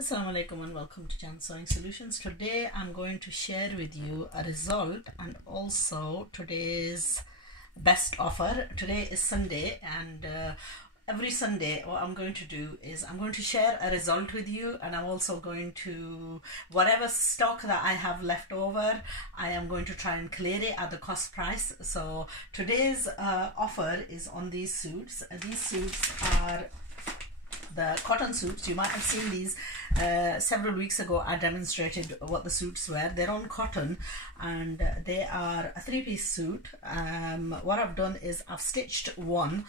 Assalamu alaikum and welcome to Jan Sewing Solutions. Today I'm going to share with you a result and also today's best offer. Today is Sunday and every Sunday what I'm going to do is I'm going to share a result with you, and I'm also going to, whatever stock that I have left over, I am going to try and clear it at the cost price. So today's offer is on these suits. These suits are the cotton suits. You might have seen these several weeks ago. I demonstrated what the suits were. They're on cotton and they are a three-piece suit. What I've done is I've stitched one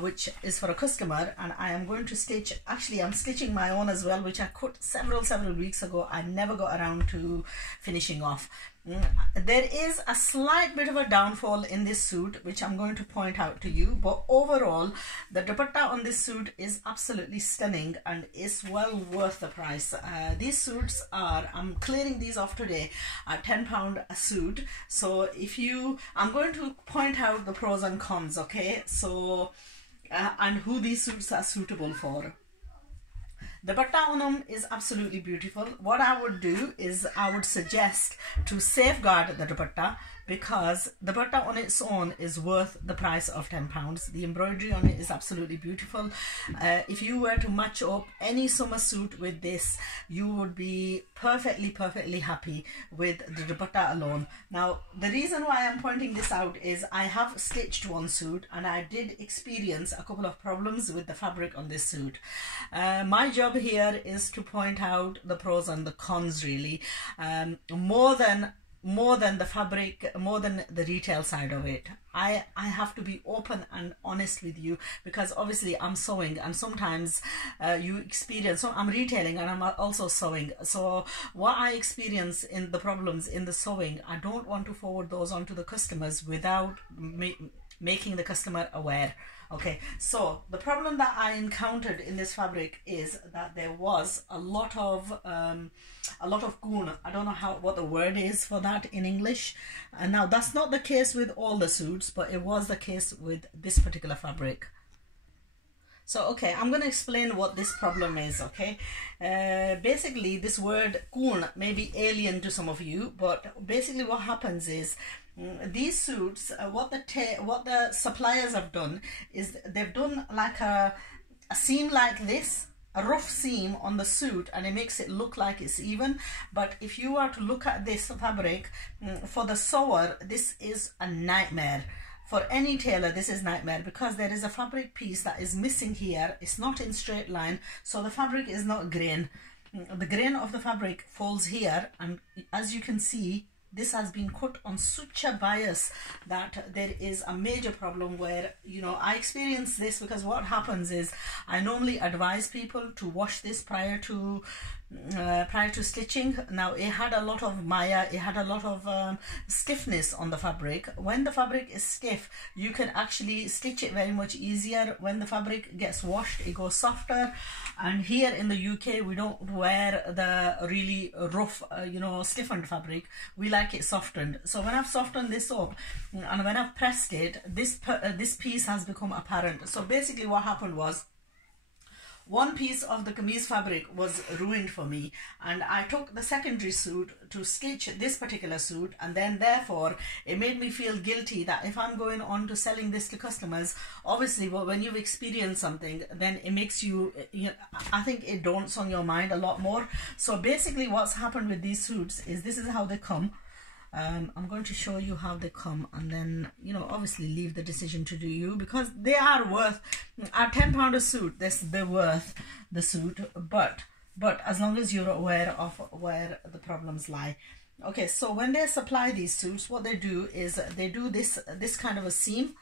which is for a customer, and I am going to stitch, actually I'm stitching my own as well, which I cut several weeks ago. I never got around to finishing off. There is a slight bit of a downfall in this suit which I'm going to point out to you, but overall the dupatta on this suit is absolutely stunning and is well worth the price. These suits are, I'm clearing these off today at £10 a suit. So I'm going to point out the pros and cons, okay, so and who these suits are suitable for. The dupatta on them is absolutely beautiful. What I would do is I would suggest to safeguard the dupatta, because the dupatta on its own is worth the price of £10. The embroidery on it is absolutely beautiful. If you were to match up any summer suit with this, you would be perfectly happy with the dupatta alone. Now, the reason why I'm pointing this out is I have stitched one suit and I did experience a couple of problems with the fabric on this suit. My job here is to point out the pros and the cons, really, more than the fabric, more than the retail side of it. I have to be open and honest with you, because obviously I'm sewing and sometimes you experience, so I'm retailing and I'm also sewing. So what I experience in the problems in the sewing, I don't want to forward those onto the customers without making the customer aware. Okay, so the problem that I encountered in this fabric is that there was a lot of goon. I don't know what the word is for that in English. And now that's not the case with all the suits, but it was the case with this particular fabric. So, okay, I'm going to explain what this problem is, okay? Basically, this word goon may be alien to some of you, but basically what happens is these suits, what the suppliers have done is they've done like a seam like this, a rough seam on the suit, and it makes it look like it's even. But if you are to look at this fabric, for the sewer, this is a nightmare. For any tailor, this is nightmare, because there is a fabric piece that is missing here. It's not in straight line, so the fabric is not grain. The grain of the fabric falls here, and as you can see, this has been cut on such a bias that there is a major problem where, you know, I experience this because what happens is I normally advise people to wash this prior to stitching. Now, it had a lot of maya, it had a lot of stiffness on the fabric. When the fabric is stiff, you can actually stitch it very much easier. When the fabric gets washed, it goes softer. And here in the UK, we don't wear the really rough, stiffened fabric. We like it softened. So when I've softened this up and when I've pressed it, this piece has become apparent. So basically what happened was, one piece of the kameez fabric was ruined for me, and I took the secondary suit to stitch this particular suit, and then therefore it made me feel guilty that if I'm going on to selling this to customers, obviously when you've experienced something, then it makes you, I think it dawns on your mind a lot more. So basically what's happened with these suits is this is how they come. I'm going to show you how they come, and then, obviously leave the decision to do you, because they are worth, at £10 a suit, they're worth the suit, but as long as you're aware of where the problems lie. Okay, so when they supply these suits, what they do is they do this kind of a seam.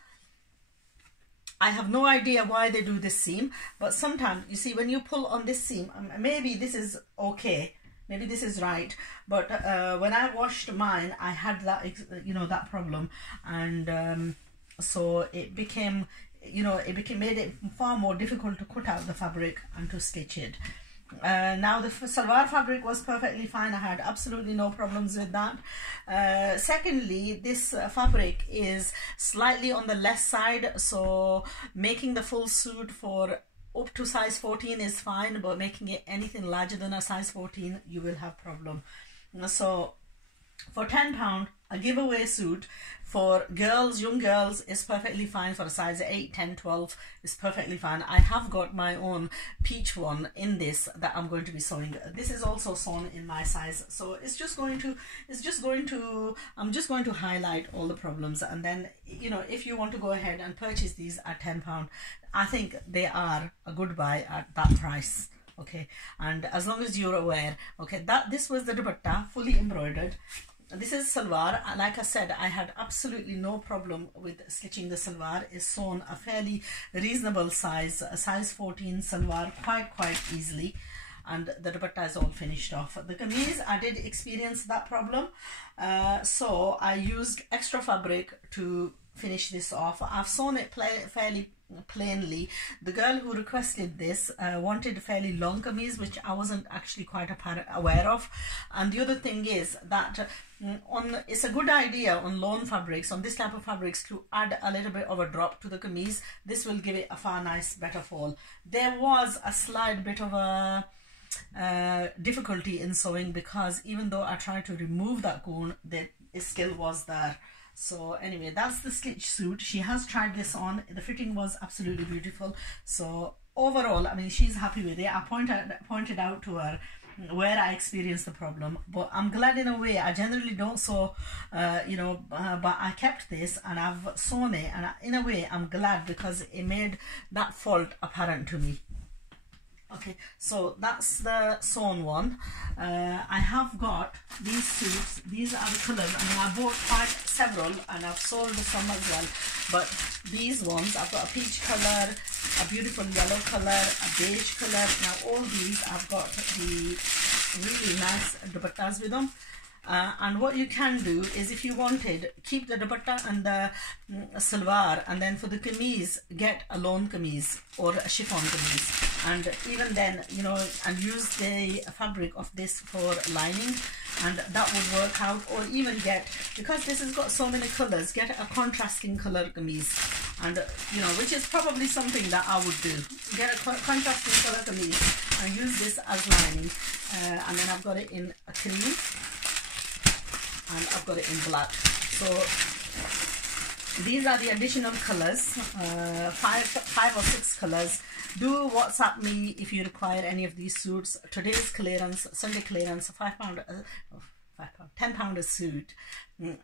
I have no idea why they do this seam, but sometimes, you see, when you pull on this seam, maybe this is okay, maybe this is right, but when I washed mine, I had that, that problem, and so it became, made it far more difficult to cut out the fabric and to stitch it. Now the salwar fabric was perfectly fine. I had absolutely no problems with that. Secondly, this fabric is slightly on the less side, so making the full suit for up to size 14 is fine, but making it anything larger than a size 14, you will have problem. So for £10, a giveaway suit for girls, young girls, is perfectly fine. For a size 8, 10, 12 is perfectly fine. I have got my own peach one in this that I'm going to be sewing. This is also sewn in my size, so I'm just going to highlight all the problems, and then, you know, if you want to go ahead and purchase these at £10, I think they are a good buy at that price. Okay, and as long as you're aware, okay, that this was the dupatta, fully embroidered. This is salwar. Like I said, I had absolutely no problem with stitching the salwar. It's sewn a fairly reasonable size, a size 14 salwar, quite easily, and the dupatta is all finished off. The kameez, I did experience that problem, so I used extra fabric to finish this off. I've sewn it fairly plainly. The girl who requested this wanted a fairly long kameez, which I wasn't actually quite aware of. And the other thing is that it's a good idea on lawn fabrics, on this type of fabrics, to add a little bit of a drop to the kameez. This will give it a far better fall. There was a slight bit of a difficulty in sewing, because even though I tried to remove that gown, it still was there. So anyway, that's the stitch suit. She has tried this on. The fitting was absolutely beautiful. So overall, I mean, she's happy with it. I pointed out to her where I experienced the problem, but I'm glad in a way. I generally don't sew, you know, but I kept this and I've sewn it, and in a way I'm glad, because it made that fault apparent to me. Okay, so that's the sewn one. I have got these suits. These are the colours. I mean, I bought quite several and I've sold some as well, but these ones, I've got a peach colour, a beautiful yellow colour, a beige colour. Now all these, I've got the really nice dupattas with them. And what you can do is, if you wanted, keep the dupatta and the salwar, and then for the kameez, get a lawn kameez or a chiffon kameez, and even then, you know, and use the fabric of this for lining, and that would work out. Or even get, because this has got so many colors, get a contrasting color kameez, and you know, which is probably something that I would do. Get a contrasting color kameez and use this as lining, and then I've got it in a cream, and I've got it in black. So these are the additional colors, 5 or 6 colors. Do WhatsApp me if you require any of these suits. Today's clearance, Sunday clearance, £10 a suit,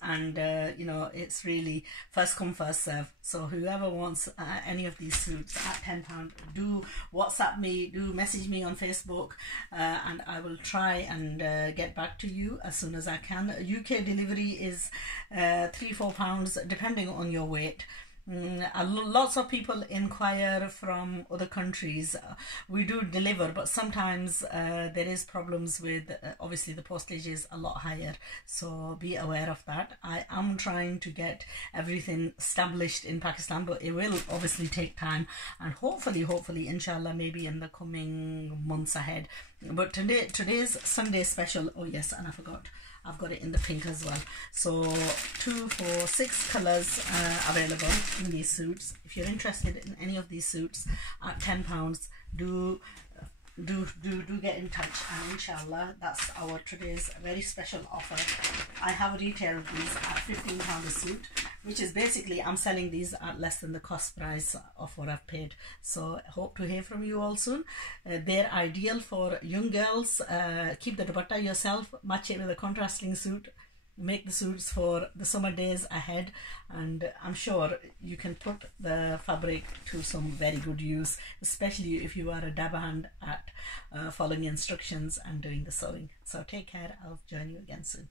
and you know, it's really first come first serve. So whoever wants any of these suits at £10, do WhatsApp me, do message me on Facebook, and I will try and get back to you as soon as I can. UK delivery is £3-4 depending on your weight. Lots of people inquire from other countries. We do deliver, but sometimes there is problems with, obviously the postage is a lot higher, so be aware of that. I am trying to get everything established in Pakistan, but it will obviously take time, and hopefully inshallah, maybe in the coming months ahead. But today's Sunday special, oh yes, and I forgot, I've got it in the pink as well. So 2, 4, 6 colors available in these suits. If you're interested in any of these suits at £10, do get in touch, and inshallah, that's our today's very special offer. I have retailed these at £15 a suit, which is basically, I'm selling these at less than the cost price of what I've paid. So hope to hear from you all soon. They're ideal for young girls. Keep the dupatta yourself, match it with a contrasting suit, make the suits for the summer days ahead, and I'm sure you can put the fabric to some very good use, especially if you are a dab hand at following instructions and doing the sewing. So take care. I'll join you again soon.